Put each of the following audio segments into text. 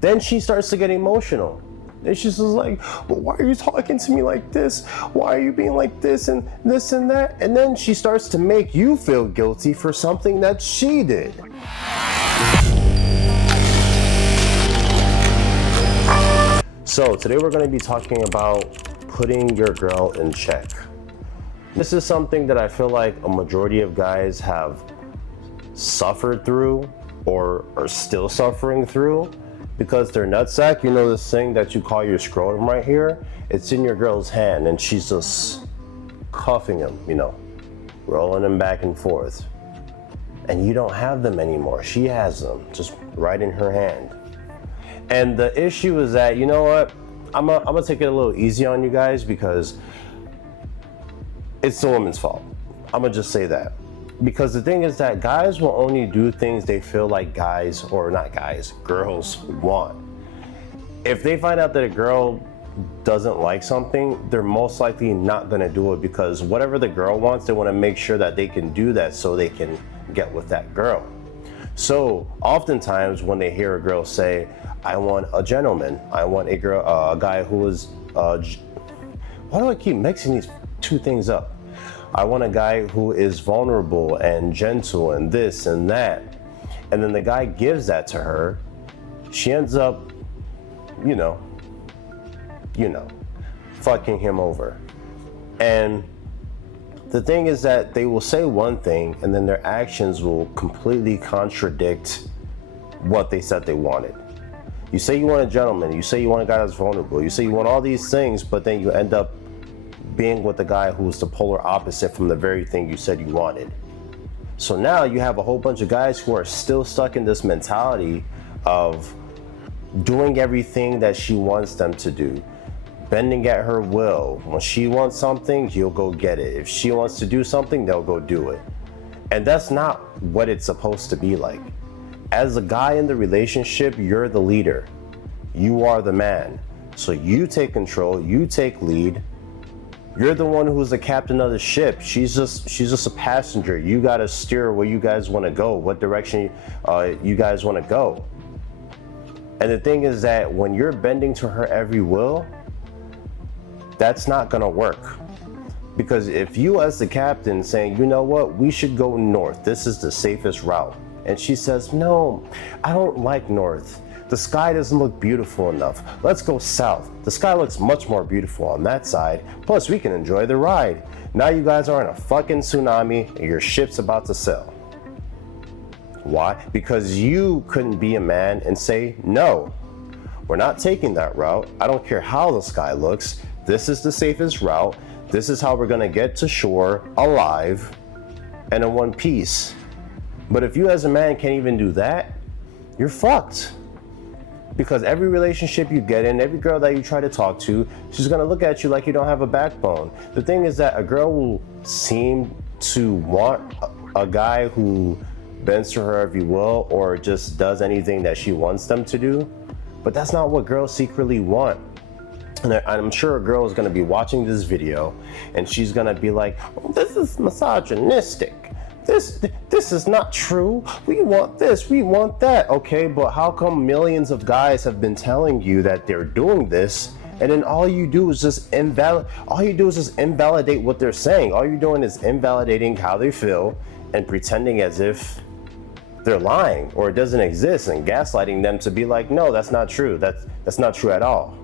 Then she starts to get emotional. And she's just like, well, why are you talking to me like this? Why are you being like this and that? And then she starts to make you feel guilty for something that she did. So today we're going to be talking about putting your girl in check. This is something that I feel like a majority of guys have suffered through or are still suffering through. Because their nutsack, you know this thing that you call your scrotum right here, it's in your girl's hand and she's just cuffing him, you know, rolling him back and forth. And you don't have them anymore. She has them just right in her hand. And the issue is that, you know what, I'm gonna take it a little easy on you guys because it's the woman's fault. I'm gonna just say that. Because the thing is that guys will only do things they feel like guys, or not guys, girls want. If they find out that a girl doesn't like something, they're most likely not gonna do it because whatever the girl wants, they wanna make sure that they can do that so they can get with that girl. So oftentimes when they hear a girl say, I want a gentleman, I want a girl, a guy who is, why do I keep mixing these two things up? I want a guy who is vulnerable and gentle and this and that. And then the guy gives that to her. She ends up, you know, fucking him over. And the thing is that they will say one thing and then their actions will completely contradict what they said they wanted. You say you want a gentleman, you say you want a guy that's vulnerable, you say you want all these things, but then you end up being with the guy who's the polar opposite from the very thing you said you wanted. So now you have a whole bunch of guys who are still stuck in this mentality of doing everything that she wants them to do, bending at her will. When she wants something, he'll go get it. If she wants to do something, they'll go do it. And that's not what it's supposed to be like. As a guy in the relationship, you're the leader. You are the man. So you take control, you take lead. You're the one who's the captain of the ship. She's just a passenger. You gotta steer where you guys wanna go, what direction you guys wanna go. And the thing is that when you're bending to her every will, that's not gonna work. Because if you as the captain saying, you know what, we should go north, this is the safest route. And she says, no, I don't like north. The sky doesn't look beautiful enough. Let's go south. The sky looks much more beautiful on that side. Plus, we can enjoy the ride. Now you guys are in a fucking tsunami and your ship's about to sail. Why? Because you couldn't be a man and say, no, we're not taking that route. I don't care how the sky looks. This is the safest route. This is how we're gonna get to shore alive and in one piece. But if you as a man can't even do that, you're fucked. Because every relationship you get in, every girl that you try to talk to, she's gonna look at you like you don't have a backbone. The thing is that a girl will seem to want a guy who bends to her every will or just does anything that she wants them to do, but that's not what girls secretly want. And I'm sure a girl is gonna be watching this video and she's gonna be like, oh, this is misogynistic. This is not true. We want this, we want that. Okay, but how come millions of guys have been telling you that they're doing this, and then all you do is just invalidate what they're saying. All you're doing is invalidating how they feel and pretending as if they're lying or it doesn't exist and gaslighting them to be like, no, that's not true. That's not true at all.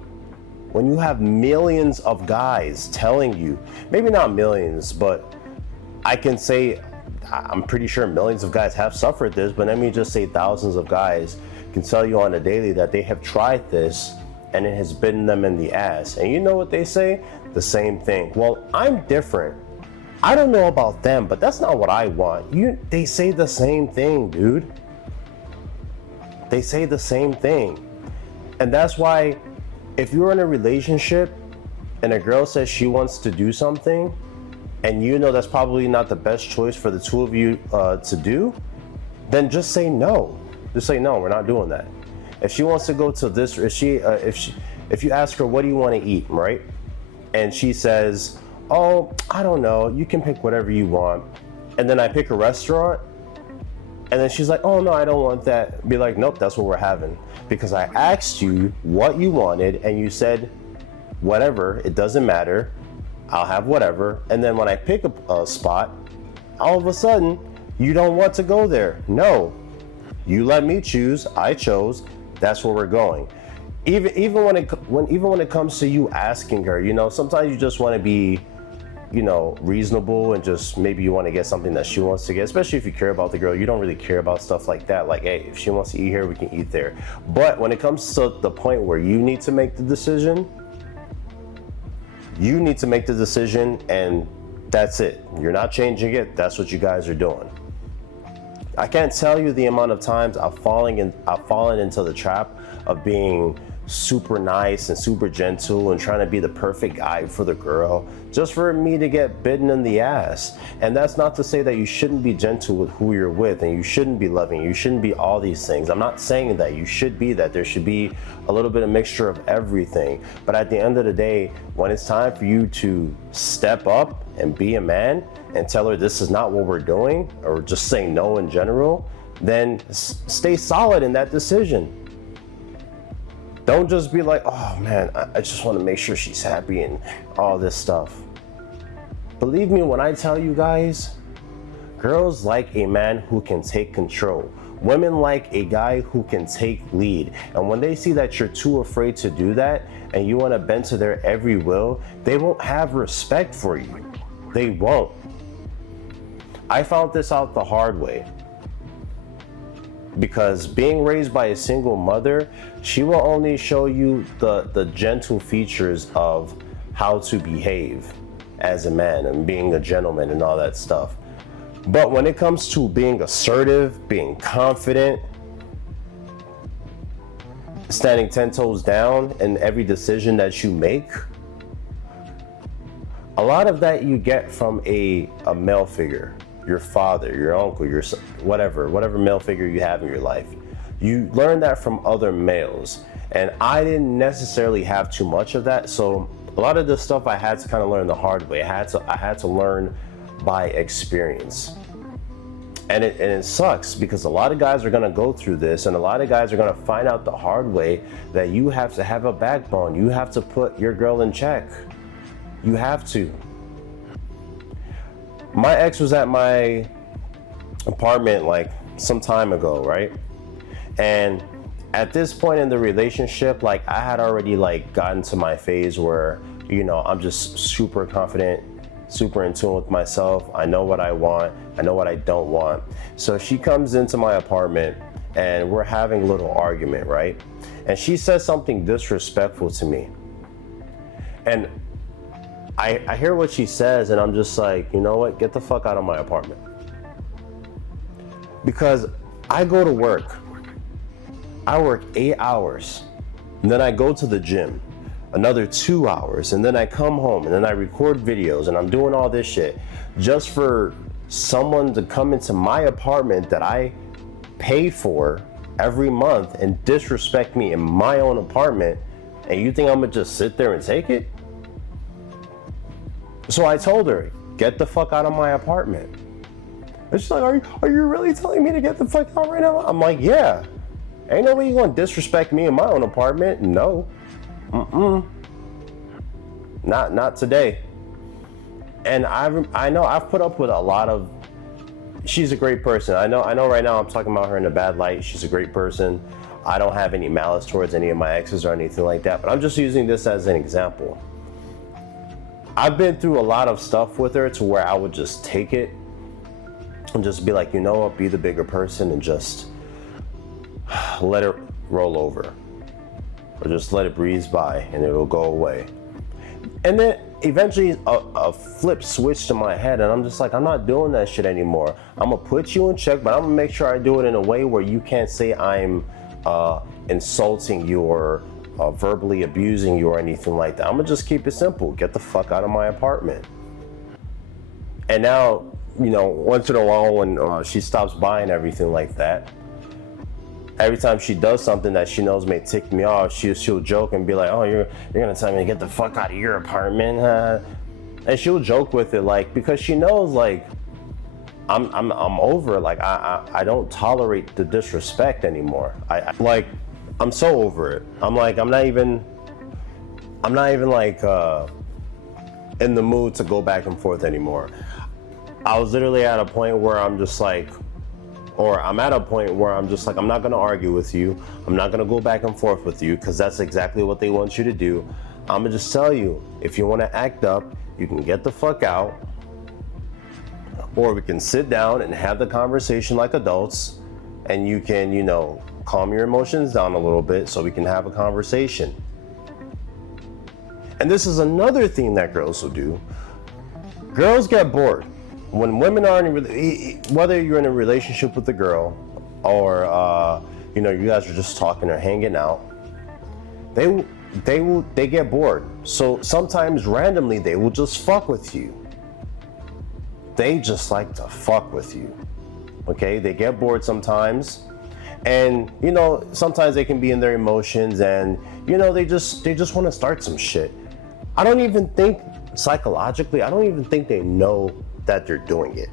When you have millions of guys telling you, maybe not millions, but I can say, I'm pretty sure millions of guys have suffered this, but let me just say thousands of guys can tell you on a daily that they have tried this and it has bitten them in the ass. And you know what they say? The same thing. Well, I'm different. I don't know about them, but that's not what I want. They say the same thing, dude. They say the same thing. And that's why if you're in a relationship and a girl says she wants to do something, and you know that's probably not the best choice for the two of you to do, then just say no. Just say no, we're not doing that. If she wants to go to this, if you ask her, what do you want to eat, right? And she says, oh, I don't know, you can pick whatever you want. And then I pick a restaurant And then she's like, oh no, I don't want that. Be like, nope, that's what we're having. Because I asked you what you wanted and you said, whatever, it doesn't matter. I'll have whatever. And then when I pick a spot, all of a sudden, you don't want to go there. No, you let me choose. I chose. That's where we're going. Even when it comes to you asking her, sometimes you just want to be, reasonable and just maybe you want to get something that she wants to get, especially if you care about the girl. You don't really care about stuff like that. Like, hey, if she wants to eat here, we can eat there. But when it comes to the point where you need to make the decision, and that's it. You're not changing it. That's what you guys are doing. I can't tell you the amount of times I've fallen into the trap of being super nice and super gentle and trying to be the perfect guy for the girl just for me to get bitten in the ass. And that's not to say that you shouldn't be gentle with who you're with and you shouldn't be loving, you shouldn't be all these things. I'm not saying that you should be that. There should be a little bit of mixture of everything. But at the end of the day, when it's time for you to step up and be a man and tell her this is not what we're doing, or just say no in general, then stay solid in that decision. Don't just be like, oh man, I just want to make sure she's happy and all this stuff. Believe me when I tell you guys, girls like a man who can take control. Women like a guy who can take lead. And when they see that you're too afraid to do that and you want to bend to their every will, they won't have respect for you. They won't. I found this out the hard way. Because being raised by a single mother, she will only show you the gentle features of how to behave as a man and being a gentleman and all that stuff. But when it comes to being assertive, being confident, standing 10 toes down in every decision that you make, a lot of that you get from a male figure. Your father, your uncle, your son, whatever male figure you have in your life. You learn that from other males. And I didn't necessarily have too much of that. So a lot of this stuff I had to kind of learn the hard way. I had to learn by experience. And it sucks because a lot of guys are gonna go through this and a lot of guys are gonna find out the hard way that you have to have a backbone. You have to put your girl in check. You have to. My ex was at my apartment like some time ago, right? And at this point in the relationship, like I had already like gotten to my phase where, I'm just super confident, super in tune with myself. I know what I want. I know what I don't want. So she comes into my apartment and we're having a little argument, right? And she says something disrespectful to me. And I hear what she says and I'm just like, you know what? Get the fuck out of my apartment. Because I go to work. I work 8 hours. And then I go to the gym another 2 hours. And then I come home and then I record videos and I'm doing all this shit just for someone to come into my apartment that I pay for every month and disrespect me in my own apartment. And you think I'm gonna just sit there and take it? So I told her, get the fuck out of my apartment. And she's like, are you really telling me to get the fuck out right now? I'm like, yeah. Ain't no way you gonna disrespect me in my own apartment. No. Not today. And I know I've put up with a lot of, she's a great person. I know right now I'm talking about her in a bad light. She's a great person. I don't have any malice towards any of my exes or anything like that, but I'm just using this as an example. I've been through a lot of stuff with her to where I would just take it and just be like, you know what, be the bigger person and just let it roll over. Or just let it breeze by and it'll go away. And then eventually a flip switched to my head and I'm just like, I'm not doing that shit anymore. I'm gonna put you in check, but I'm gonna make sure I do it in a way where you can't say I'm insulting you or verbally abusing you or anything like that. I'm gonna just keep it simple. Get the fuck out of my apartment. And now, once in a while when she stops by and everything like that, every time she does something that she knows may tick me off, she'll joke and be like, oh, you're gonna tell me to get the fuck out of your apartment, huh? And she'll joke with it, like, because she knows, like, I'm over it. Like I don't tolerate the disrespect anymore. I'm so over it. I'm not even like in the mood to go back and forth anymore. I was literally at a point where I'm just like, or I'm at a point where I'm just like, I'm not gonna argue with you. I'm not gonna go back and forth with you, because that's exactly what they want you to do. I'm gonna just tell you, if you wanna act up, you can get the fuck out, or we can sit down and have the conversation like adults, and you can, calm your emotions down a little bit so we can have a conversation. And this is another thing that girls will do. Girls get bored. When women are whether you're in a relationship with a girl, or you guys are just talking or hanging out, they get bored. So sometimes randomly they will just fuck with you. They just like to fuck with you. Okay? They get bored sometimes. And sometimes they can be in their emotions, and they just want to start some shit. I don't even think psychologically, I don't even think they know that they're doing it.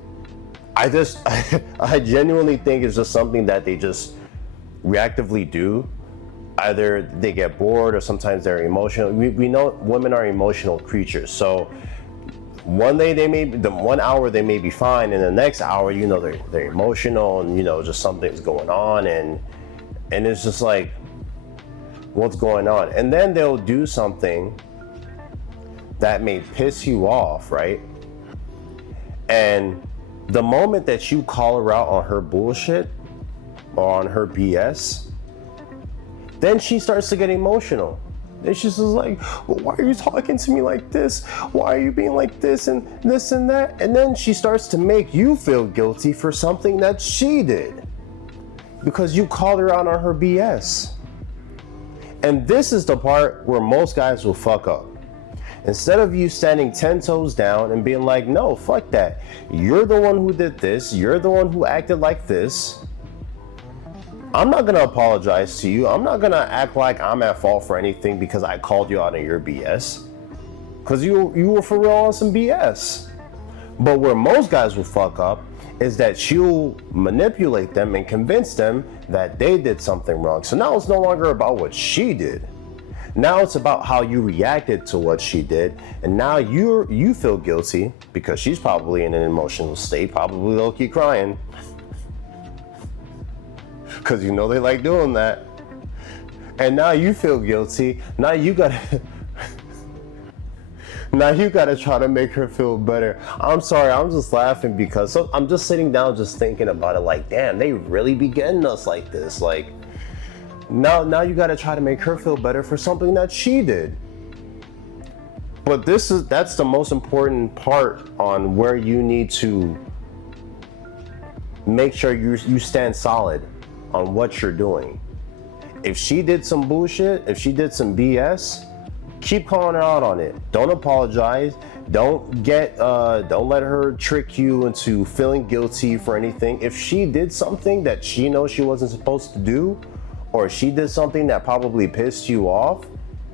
I genuinely think it's just something that they just reactively do. Either they get bored, or sometimes they're emotional. We know women are emotional creatures. So one day the 1 hour they may be fine, and the next hour, they're emotional, and just something's going on, and it's just like, what's going on? And then they'll do something that may piss you off, right? And the moment that you call her out on her bullshit or on her BS, then she starts to get emotional. And she's just like, well, why are you talking to me like this? Why are you being like this and this and that? And then she starts to make you feel guilty for something that she did, because you called her out on her BS. And this is the part where most guys will fuck up. Instead of you standing 10 toes down and being like, no, fuck that. You're the one who did this. You're the one who acted like this. I'm not gonna apologize to you. I'm not gonna act like I'm at fault for anything because I called you out on your BS. Because you were for real on some BS. But where most guys will fuck up is that you'll manipulate them and convince them that they did something wrong. So now it's no longer about what she did. Now it's about how you reacted to what she did, and now you feel guilty because she's probably in an emotional state, probably low-key crying, because they like doing that. And now you feel guilty. Now you gotta try to make her feel better. I'm sorry, I'm just laughing because I'm just sitting down just thinking about it, like, damn, they really be getting us like this. Like, now you gotta try to make her feel better for something that she did. But that's the most important part on where you need to make sure you stand solid on what you're doing. If she did some bullshit, if she did some BS, keep calling her out on it. Don't apologize. Don't let her trick you into feeling guilty for anything. If she did something that she knows she wasn't supposed to do, or she did something that probably pissed you off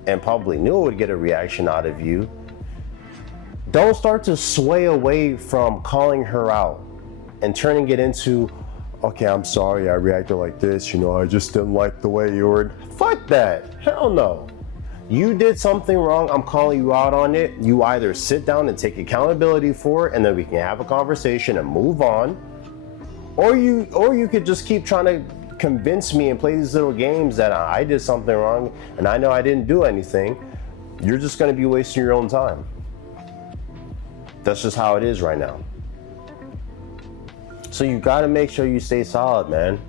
and probably knew it would get a reaction out of you, don't start to sway away from calling her out and turning it into, okay, I'm sorry I reacted like this, I just didn't like the way you were. Fuck that. Hell no. You did something wrong, I'm calling you out on it. You either sit down and take accountability for it, and then we can have a conversation and move on, or you could just keep trying to convince me and play these little games that I did something wrong and I know I didn't do anything. You're just going to be wasting your own time. That's just how it is right now. So you got to make sure you stay solid, man.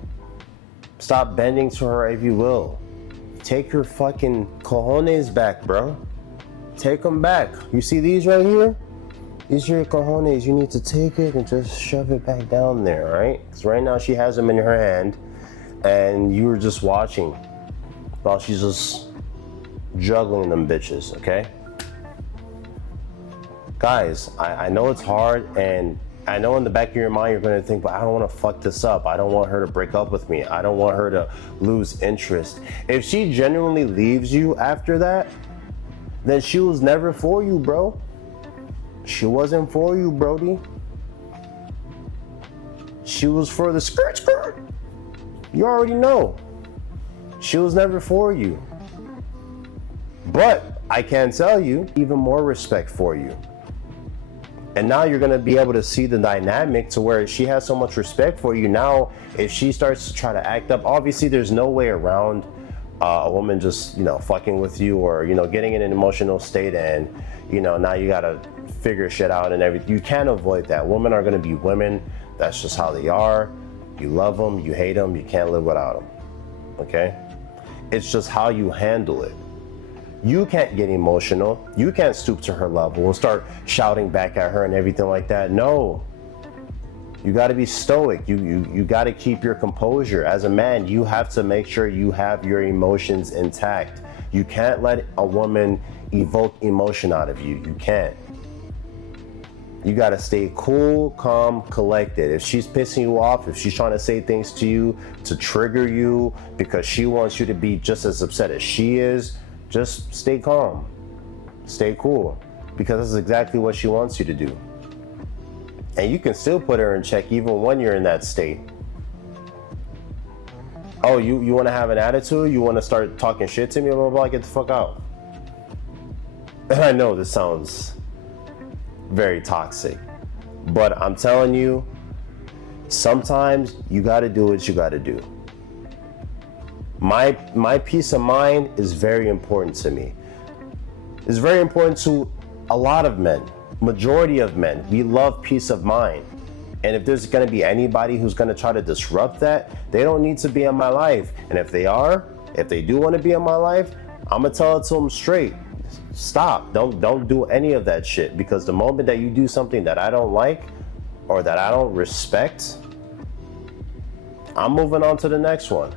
Stop bending to her if you will. Take your fucking cojones back, bro. Take them back. You see these right here? These are your cojones. You need to take it and just shove it back down there, right? Because right now she has them in her hand, and you were just watching while she's just juggling them bitches, okay? Guys, I know it's hard, and I know in the back of your mind you're going to think, but I don't want to fuck this up. I don't want her to break up with me. I don't want her to lose interest. If she genuinely leaves you after that, then she was never for you, bro. She wasn't for you, Brody. she was for the skirt. You already know. She was never for you. But I can tell you, even more respect for you. And now you're gonna be able to see the dynamic to where she has so much respect for you. Now, if she starts to try to act up, obviously there's no way around a woman just, fucking with you or, getting in an emotional state and, now you gotta figure shit out and everything. You can't avoid that. Women are gonna be women. That's just how they are. You love them, you hate them, you can't live without them, okay? It's just how you handle it. You can't get emotional. You can't stoop to her level and start shouting back at her and everything like that. No. You got to be stoic. You got to keep your composure. As a man, you have to make sure you have your emotions intact. You can't let a woman evoke emotion out of you. You can't. You got to stay cool, calm, collected. If she's pissing you off, if she's trying to say things to you to trigger you because she wants you to be just as upset as she is, just stay calm, stay cool, because that's exactly what she wants you to do. And you can still put her in check even when you're in that state. Oh, you want to have an attitude? You want to start talking shit to me? Blah, blah, blah, get the fuck out. And I know this sounds very toxic, but I'm telling you, sometimes you got to do what you got to do. My peace of mind is very important to me. It's very important to a lot of men, majority of men. We love peace of mind. And if there's gonna be anybody who's gonna try to disrupt that, they don't need to be in my life. And if they do wanna be in my life, I'm gonna tell it to them straight. Stop, don't do any of that shit, because the moment that you do something that I don't like or that I don't respect, I'm moving on to the next one.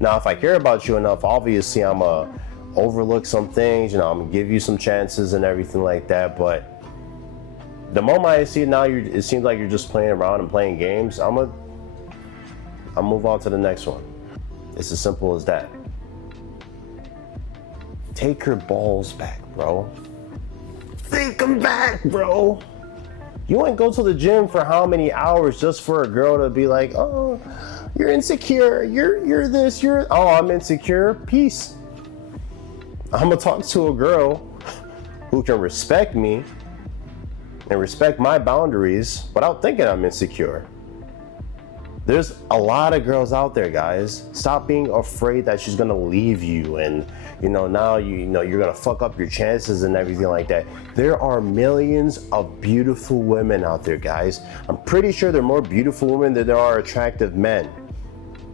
Now, if I care about you enough, obviously I'm gonna overlook some things, I'm gonna give you some chances and everything like that. But the moment I see it now, it seems like you're just playing around and playing games, I'll move on to the next one. It's as simple as that. Take your balls back, bro. Take them back, bro. You ain't go to the gym for how many hours just for a girl to be like, oh, you're insecure, you're this, oh, I'm insecure, peace. I'm gonna talk to a girl who can respect me and respect my boundaries without thinking I'm insecure. There's a lot of girls out there, guys. Stop being afraid that she's gonna leave you and now you're gonna fuck up your chances and everything like that. There are millions of beautiful women out there, guys. I'm pretty sure there are more beautiful women than there are attractive men.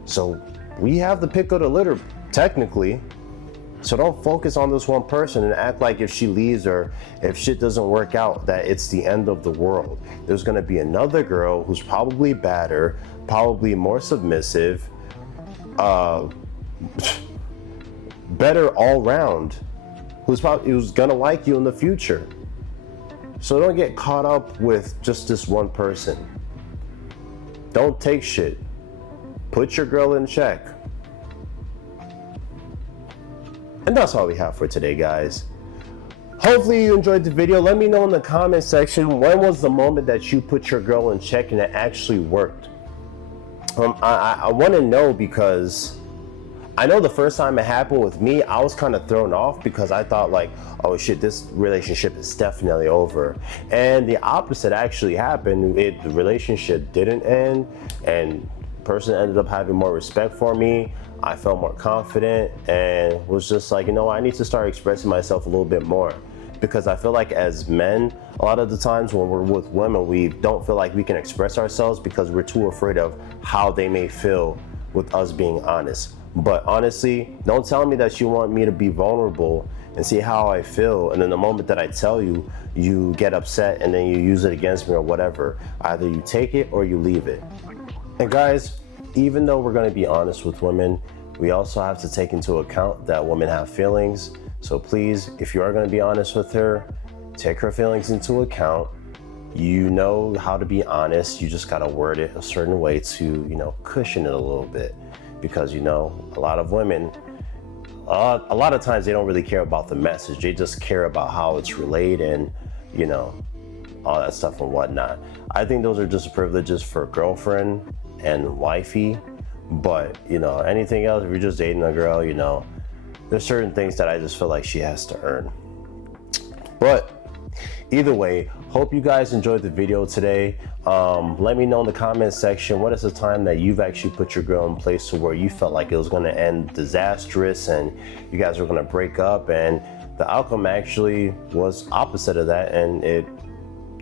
So we have the pick of the litter, technically. So don't focus on this one person and act like if she leaves or if shit doesn't work out that it's the end of the world. There's gonna be another girl who's probably better, probably more submissive, better all round, who's gonna like you in the future. So don't get caught up with just this one person. Don't take shit. Put your girl in check. And that's all we have for today, guys. Hopefully you enjoyed the video. Let me know in the comment section, when was the moment that you put your girl in check and it actually worked? I want to know, because I know the first time it happened with me, I was kind of thrown off because I thought like, oh shit, this relationship is definitely over. And the opposite actually happened. The relationship didn't end, and the person ended up having more respect for me. I felt more confident and was just like, I need to start expressing myself a little bit more, because I feel like as men, a lot of the times when we're with women, we don't feel like we can express ourselves because we're too afraid of how they may feel with us being honest. But honestly, don't tell me that you want me to be vulnerable and see how I feel, and then the moment that I tell you, you get upset and then you use it against me or whatever. Either you take it or you leave it. And guys, even though we're going to be honest with women, we also have to take into account that women have feelings. So please, if you are going to be honest with her, take her feelings into account. You know how to be honest. You just got to word it a certain way to, cushion it a little bit. Because, a lot of women, a lot of times they don't really care about the message. They just care about how it's relayed. And, a all that stuff and whatnot. I think those are just privileges for girlfriend and wifey. But, you know, anything else, if you're just dating a girl, you know, there's certain things that I just feel like she has to earn. But either way, hope you guys enjoyed the video today. Let me know in the comment section, what is the time that you've actually put your girl in place to where you felt like it was going to end disastrous and you guys were going to break up, and the outcome actually was opposite of that, and it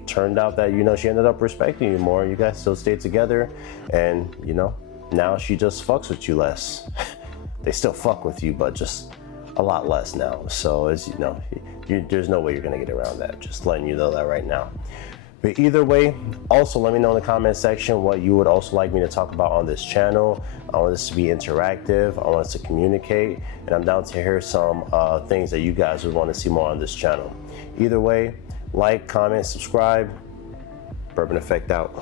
turned out that, you know, she ended up respecting you more. You guys still stayed together, and, you know, now she just fucks with you less. They still fuck with you, but just a lot less now. So as you know, there's no way you're gonna get around that. Just letting you know that right now. But either way, also let me know in the comment section what you would also like me to talk about on this channel. I want this to be interactive. I want us to communicate, and I'm down to hear some things that you guys would want to see more on this channel. Either way, like, comment, subscribe. Bourbon Effect out.